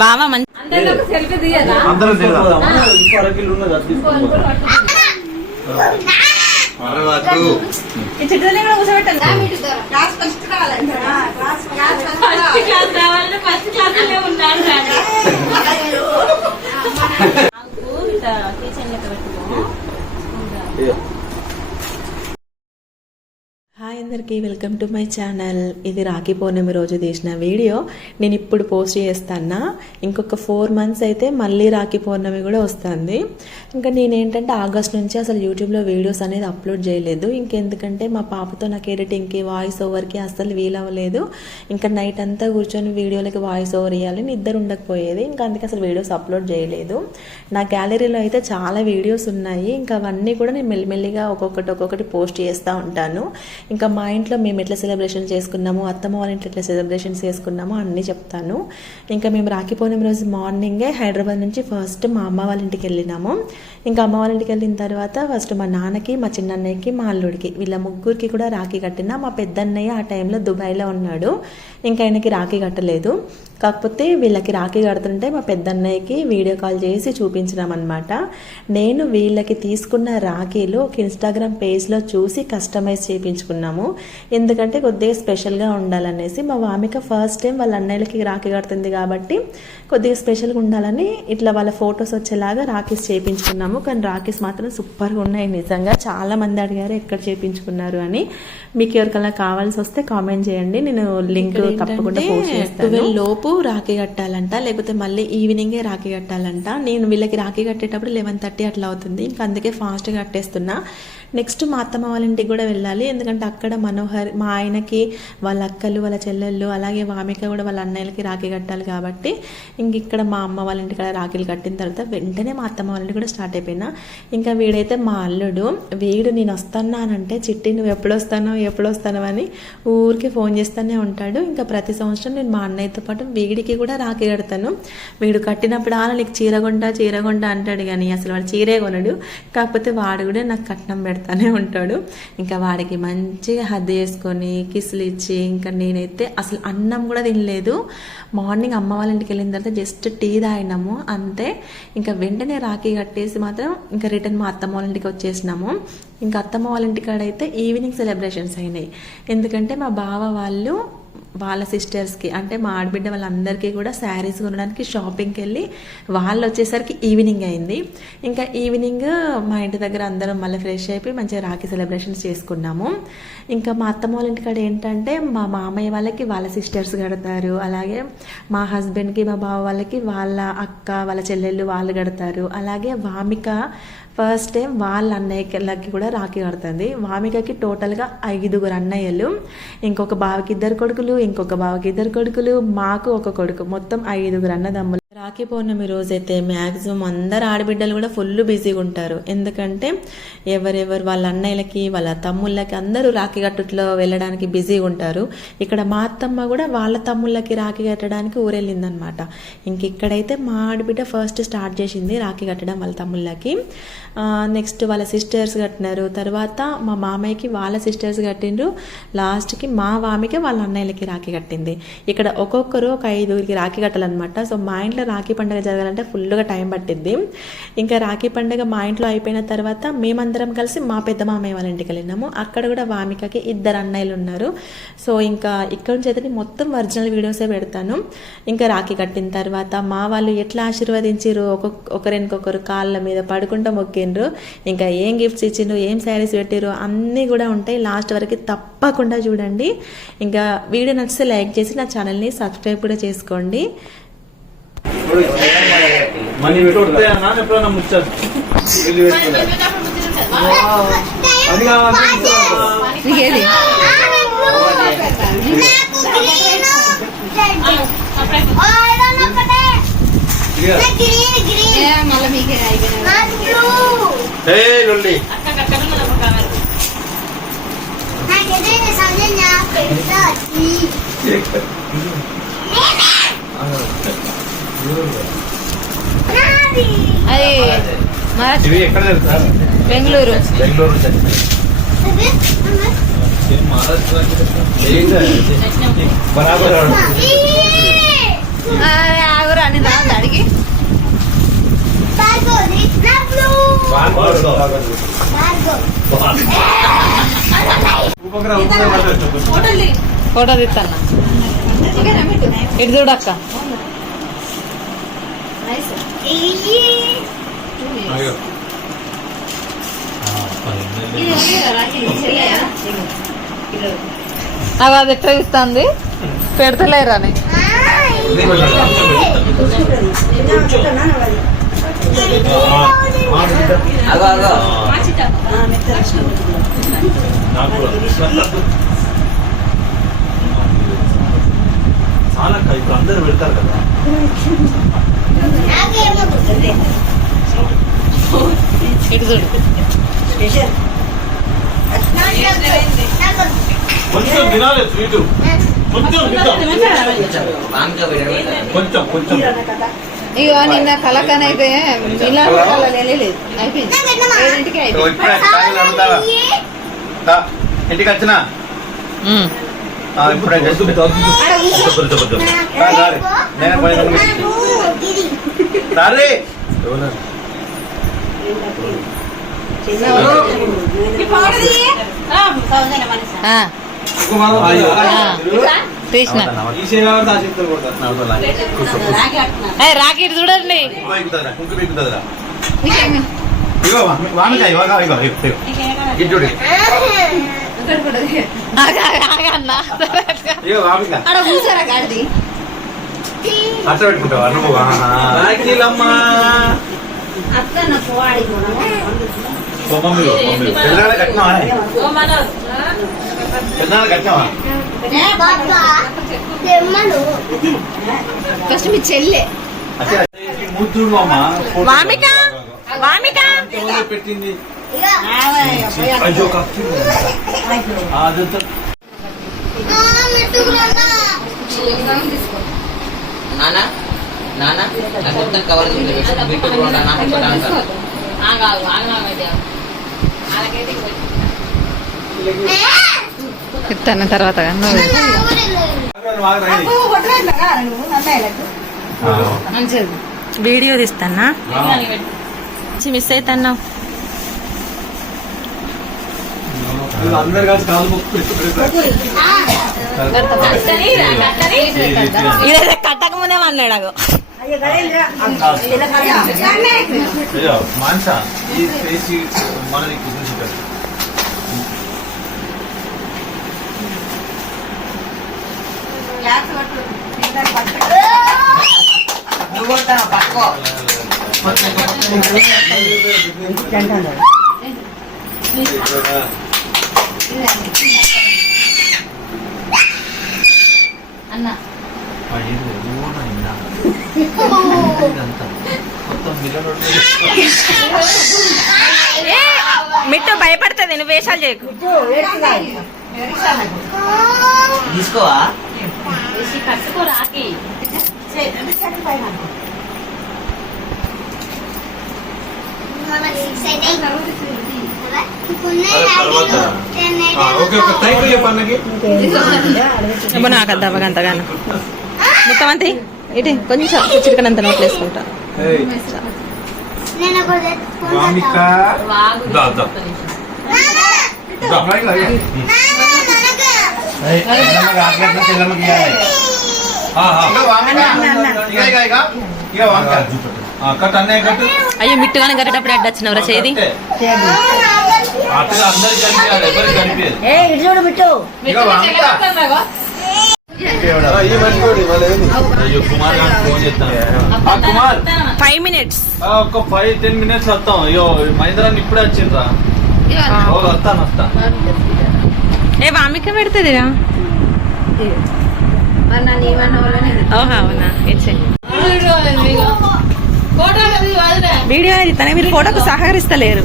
బావా మంచి హాయ్ అందరికీ, వెల్కమ్ టు మై ఛానల్. ఇది రాఖీ పౌర్ణమి రోజు తీసిన వీడియో నేను ఇప్పుడు పోస్ట్ చేస్తాను. ఇంకొక 4 మంత్స్ అయితే మళ్ళీ రాఖీ పౌర్ణమి కూడా వస్తుంది. ఇంకా నేనేంటంటే ఆగస్ట్ నుంచి అసలు యూట్యూబ్లో వీడియోస్ అనేది అప్లోడ్ చేయలేదు. ఇంకెందుకంటే మా పాపతో నాకు ఎడిటింగ్కి వాయిస్ ఓవర్కి అసలు వీలవ్వలేదు. ఇంకా నైట్ అంతా కూర్చొని వీడియోలకి వాయిస్ ఓవర్ ఇవ్వాలి, నిద్ర ఉండకపోయేది. ఇంకా అందుకే అసలు వీడియోస్ అప్లోడ్ చేయలేదు. నా గ్యాలరీలో అయితే చాలా వీడియోస్ ఉన్నాయి. ఇంకా అవన్నీ కూడా నేను మెల్లిమెల్లిగా ఒక్కొక్కటి పోస్ట్ చేస్తూ ఉంటాను. ఇంకా మా ఇంట్లో మేము ఎట్లా సెలబ్రేషన్ చేసుకున్నాము, అత్తమ్మ వాళ్ళ ఇంట్లో ఎట్లా సెలబ్రేషన్స్ చేసుకున్నామో అన్నీ చెప్తాను. ఇంకా మేము రాఖీ పౌర్ణమి రోజు మార్నింగే హైదరాబాద్ నుంచి ఫస్ట్ మా అమ్మ వాళ్ళ ఇంటికి వెళ్ళినాము. ఇంకా అమ్మ వాళ్ళ ఇంటికి వెళ్ళిన తర్వాత ఫస్ట్ మా నాన్నకి, మా చిన్నన్నయ్యకి, మా అల్లుడికి వీళ్ళ ముగ్గురికి కూడా రాఖీ కట్టిన. మా పెద్దన్నయ్య ఆ టైంలో దుబాయ్లో ఉన్నాడు. ఇంకా ఆయనకి రాఖీ కట్టలేదు. కాకపోతే వీళ్ళకి రాఖీ కడుతుంటే మా పెద్దన్నయ్యకి వీడియో కాల్ చేసి చూపించినామన్నమాట. నేను వీళ్ళకి తీసుకున్న రాఖీలు ఒక ఇన్స్టాగ్రామ్ పేజ్లో చూసి కస్టమైజ్ చేయించుకున్నాము. ఎందుకంటే కొద్దిగా స్పెషల్గా ఉండాలనేసి. మా వామిక ఫస్ట్ టైం వాళ్ళ అన్నయ్యలకి రాఖీ కడుతుంది కాబట్టి కొద్దిగా స్పెషల్గా ఉండాలని ఇట్లా వాళ్ళ ఫొటోస్ వచ్చేలాగా రాఖీస్ చేయించుకున్నాము. కానీ రాఖీస్ మాత్రం సూపర్గా ఉన్నాయి. నిజంగా చాలా మంది అడిగారు ఎక్కడ చేయించుకున్నారు అని. మీకు ఎవరికైనా కావాల్సి వస్తే కామెంట్ చేయండి, నేను లింక్ తప్పకుండా పోస్ట్ చేస్తాను. 12 లోపు రాఖీ కట్టాలంట, లేకపోతే మళ్ళీ ఈవినింగే రాఖీ కట్టాలంట. నేను వీళ్ళకి రాఖీ కట్టేటప్పుడు 11:30 అట్లా అవుతుంది. ఇంకా అందుకే ఫాస్ట్గా కట్టేస్తున్నా. నెక్స్ట్ మా అత్తమ్మ వాళ్ళ ఇంటికి కూడా వెళ్ళాలి. ఎందుకంటే అక్కడ మనోహర్ మా ఆయనకి వాళ్ళ అక్కలు, వాళ్ళ చెల్లెళ్ళు, అలాగే వామిక కూడా వాళ్ళ అన్నయ్యలకి రాఖీ కట్టాలి కాబట్టి ఇంక ఇక్కడ మా అమ్మ వాళ్ళ ఇంటికి రాఖీలు కట్టిన తర్వాత వెంటనే మా అత్తమ్మ వాళ్ళ ఇంటికి కూడా స్టార్ట్ అయిపోయినా. ఇంకా వీడైతే మా అల్లుడు, నేను వస్తున్నానంటే చిట్టి నువ్వు ఎప్పుడు వస్తానో అని ఊరికి ఫోన్ చేస్తూనే ఉంటాడు. ఇంకా ప్రతి సంవత్సరం నేను మా అన్నయ్యతో పాటు వీడికి కూడా రాఖీ కడతాను. వీడు కట్టినప్పుడు నీకు చీరగొండ అంటాడు, కానీ అసలు వాడు చీరే కొనడు. కాకపోతే వాడు కూడా నాకు కట్నం పెడతానే ఉంటాడు. ఇంకా వాడికి మంచిగా హద్దు చేసుకొని కిసులు ఇచ్చి, ఇంకా నేనైతే అసలు అన్నం కూడా తినలేదు. మార్నింగ్ అమ్మ వాళ్ళ ఇంటికి వెళ్ళిన తర్వాత జస్ట్ టీ తాగినాము అంతే. ఇంకా వెంటనే రాఖీ కట్టేసి మాత్రం ఇంకా రిటర్న్ మా అత్తమ్మ వాళ్ళ ఇంటికి వచ్చేసినాము. ఇంకా అత్తమ్మ వాళ్ళ ఇంటికాడైతే ఈవినింగ్ సెలబ్రేషన్స్ అయినాయి. ఎందుకంటే మా బావ వాళ్ళ సిస్టర్స్కి, అంటే మా ఆడబిడ్డ వాళ్ళందరికీ కూడా శారీస్ కొనడానికి షాపింగ్కి వెళ్ళి వాళ్ళు వచ్చేసరికి ఈవినింగ్ అయింది. ఇంకా ఈవినింగ్ మా ఇంటి దగ్గర అందరం మళ్ళీ ఫ్రెష్ అయిపోయి మంచిగా రాఖీ సెలబ్రేషన్స్ చేసుకున్నాము. ఇంకా మా అత్తమ్మ వాళ్ళ ఇంటికాడ ఏంటంటే మా మామయ్య వాళ్ళకి వాళ్ళ సిస్టర్స్ కడతారు, అలాగే మా హస్బెండ్కి మా బావ వాళ్ళకి వాళ్ళ అక్క, వాళ్ళ చెల్లెళ్ళు వాళ్ళు కడతారు. అలాగే వామిక ఫస్ట్ టైం వాళ్ళ అన్నయ్యలకి కూడా రాఖీ కడుతుంది. వామికకి టోటల్గా 5 అన్నయ్యలు, ఇంకొక బావకి 2 కొడుకులు, ఇంకొక బావకి 2 కొడుకులు, మాకు 1 కొడుకు, మొత్తం 5 అన్నదమ్ములు. రాఖీ పౌర్ణమి రోజైతే మ్యాక్సిమం అందరు ఆడబిడ్డలు కూడా ఫుల్ బిజీగా ఉంటారు. ఎందుకంటే ఎవరెవరు వాళ్ళ అన్నయ్యలకి, వాళ్ళ తమ్ముళ్ళకి అందరూ రాఖీ కట్టుట్లో వెళ్ళడానికి బిజీగా ఉంటారు. ఇక్కడ మా అత్తమ్మ కూడా వాళ్ళ తమ్ముళ్ళకి రాఖీ కట్టడానికి ఊరెళ్ళిందనమాట. ఇంక ఇక్కడైతే మా ఆడబిడ్డ ఫస్ట్ స్టార్ట్ చేసింది రాఖీ కట్టడం వాళ్ళ తమ్ముళ్ళకి. నెక్స్ట్ వాళ్ళ సిస్టర్స్ కట్టినారు, తర్వాత మా మామయ్యకి వాళ్ళ సిస్టర్స్ కట్టిండ్రు, లాస్ట్కి మా వామికి వాళ్ళ అన్నయ్యలకి రాఖీ కట్టింది. ఇక్కడ ఒక్కొక్కరు ఒక 5 రాఖీ కట్టాలన్నమాట. సో మా ఇంట్లో రాఖీ పండుగ జరగాలంటే ఫుల్గా టైం పట్టిద్ది. ఇంకా రాఖీ పండుగ మా ఇంట్లో అయిపోయిన తర్వాత మేమందరం కలిసి మా పెద్ద మామయ్య వాళ్ళ ఇంటికి వెళ్ళినాము. అక్కడ కూడా వామికకి 2 అన్నయ్యలు ఉన్నారు. సో ఇంకా ఇక్కడ నుంచి అయితే మొత్తం ఒరిజినల్ వీడియోసే పెడతాను. ఇంకా రాఖీ కట్టిన తర్వాత మా వాళ్ళు ఎట్లా ఆశీర్వదించారు, ఒకరికొకరు కాళ్ళ మీద పడుకుంటూ మొక్కిండ్రు, ఇంకా ఏం గిఫ్ట్స్ ఇచ్చిండ్రు, ఏం శారీస్ పెట్టిరు అన్నీ కూడా ఉంటాయి. లాస్ట్ వరకు తప్పకుండా చూడండి. ఇంకా వీడియో నచ్చితే లైక్ చేసి నా ఛానల్ని సబ్స్క్రైబ్ కూడా చేసుకోండి. అది బెంగళూరు. बराबर ఆగురా అని రాదు అడిగి ఫోటో తీస్తాను ఇటు చూడక్క అవి అది ఎట్లా ఇస్తుంది పెడతలేరు అని చాలా ఇప్పుడు అందరు పెడతారు కదా ఇటు చూడు కొంచెం తినాలి స్వీట్ కొంచెం కొంచెం కొంచెం ఇగో నిన్న కలకనైతే ఇలా లేదు అయిపోయింది 7ంటికి అయిపోయింది ఇంటికి వచ్చినా ఇప్పుడే తీసిన రాకి ఇటు చూడండి కూర్చోరా గాడి అట్లా పెట్టుకుంటావా నువ్వు ఫస్ట్ మీ చెల్లె వామిక వామిక పెట్టింది నానా నానా నాకు మొత్తం కవర్ చెప్తాను తర్వాత వీడియో తీస్తానా మిస్ అవుతాన్నా అందరు కలిసి కాలు మొక్కు ఇదైతే కట్టక ముందే అన్నాడు అయ్యో మాన్సా ఈ చేసి మనది గురించి పట్టుకో అన్న మిట్టు భయపడుతుంది నువ్వు వేషాలు చేయకు తీసుకోవా కట్టుకోరాకి నాకు అద్దవగంతగాను మొత్తం అంతే ఇటు కొంచెం చిరికనంత నోట్లు వేసుకుంటా అయ్యో మిట్టుగానే కట్టేటప్పుడు అడ్డు వచ్చినవరా చేది కుమార్ 5 minutes ఒక 5-10 minutes వస్తాం. అయ్యో మహేంద్రాన్ని ఇప్పుడే వచ్చిండ్రా. వస్తాను ఏ వామిక పెడుతుందిరా ఓహా అవునా ఇచ్చే వీడియో అది తన మీరు ఫోటోకు సహకరిస్తలేరు.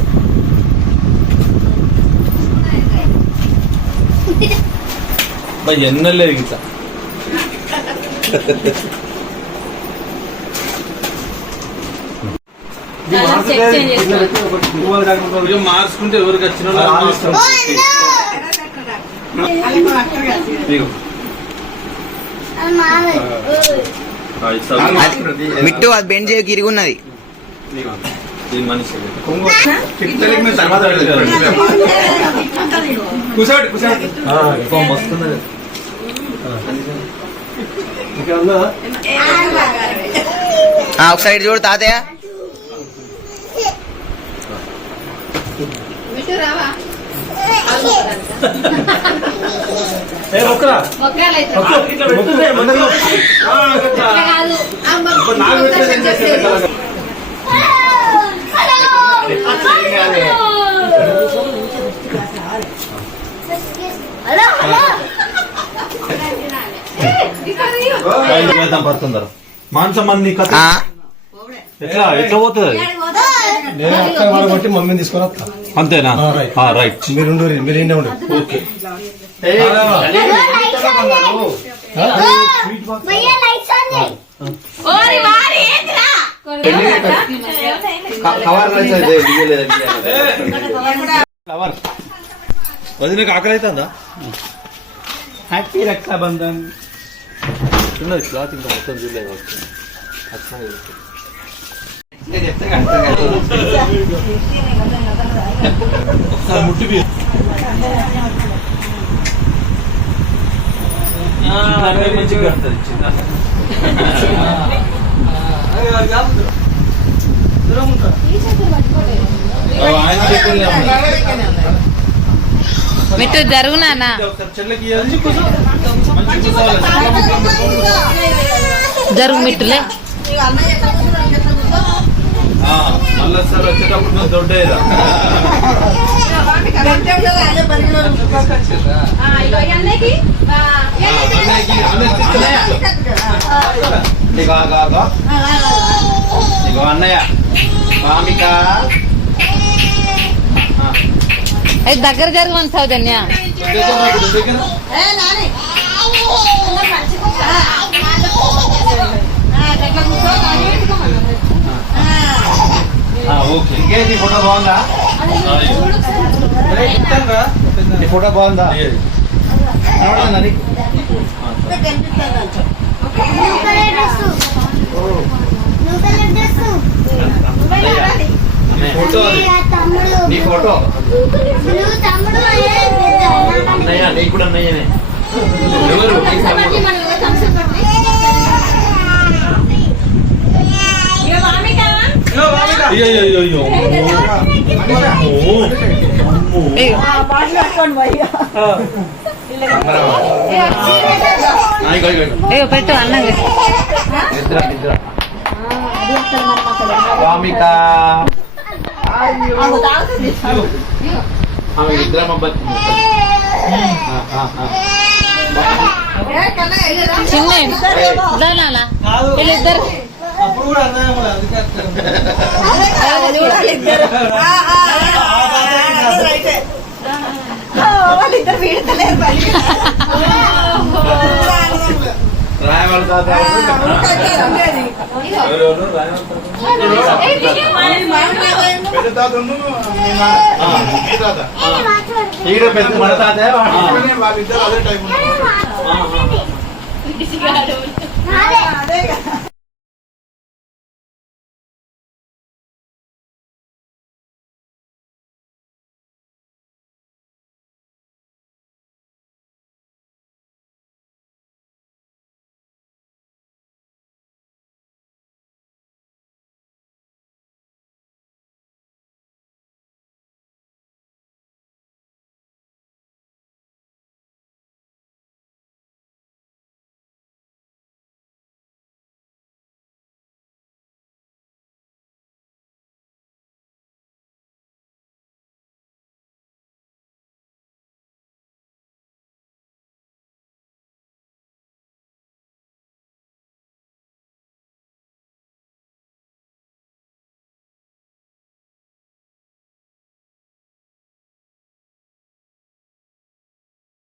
ఎన్నలేదు ఇట్లా ఇక మార్చుకుంటే ఎవరికి వచ్చిన వాళ్ళు మార్చుకుంటారు. ఇదిగో. ఇది చదువు. మిట్టు అది బెండ్ చేయకు ఇరుగున్నది. ఇదిగో. ఇది మనిషి వస్తున్నది. ఒకసారి ఇటు చూడు తాతయ్య. పడుతుందరు మాంసం మంది కథ ఎట్లా ఎట్లా పోతుంది అది? నేను అక్క వాడబట్టి మమ్మీని తీసుకొని వస్తా. అంతేనా? రైట్. రైట్. మీరు మీరు ఇండే ఉండు. ఓకే. వదినకి ఆకలి అవుతుందా? హ్యాపీ రక్షాబంధన్. చిన్నది క్లాత్ ఇంకా మొత్తం చూడలేదు. ముట్టి మంచిగా కడుతుంది చిన్న. ఆయన చెప్పులే ఉన్నాయి. మిట్టు జరుగునా ఒకసారి చెల్లెకి ఇవ్వాలి. మంచి జరుగు మిట్టులే. మళ్ళా సార్ వచ్చేటప్పుడు దొడ్డేదా ఇగో అన్నయ్య మామిక అది దగ్గర జరగమని సౌజన్య. ఓకే. ఇంకేంటి ఫోటో బాగుందా? ఈ ఫోటో బాగుందా? ఫోటో నీ ఫోటో అన్నయ్య నీకు కూడా అన్నయ్యనే. ఎవరు? అయ్యో పెట్టు అన్నది. వామిక ఇద్దరం అబ్బాయి చిన్న వీళ్ళిద్దరు రాయవాళ్ళ తాత పెద్ద తాత ఈడ పెద్ద మన తాత వాళ్ళిద్దరు అదే టైం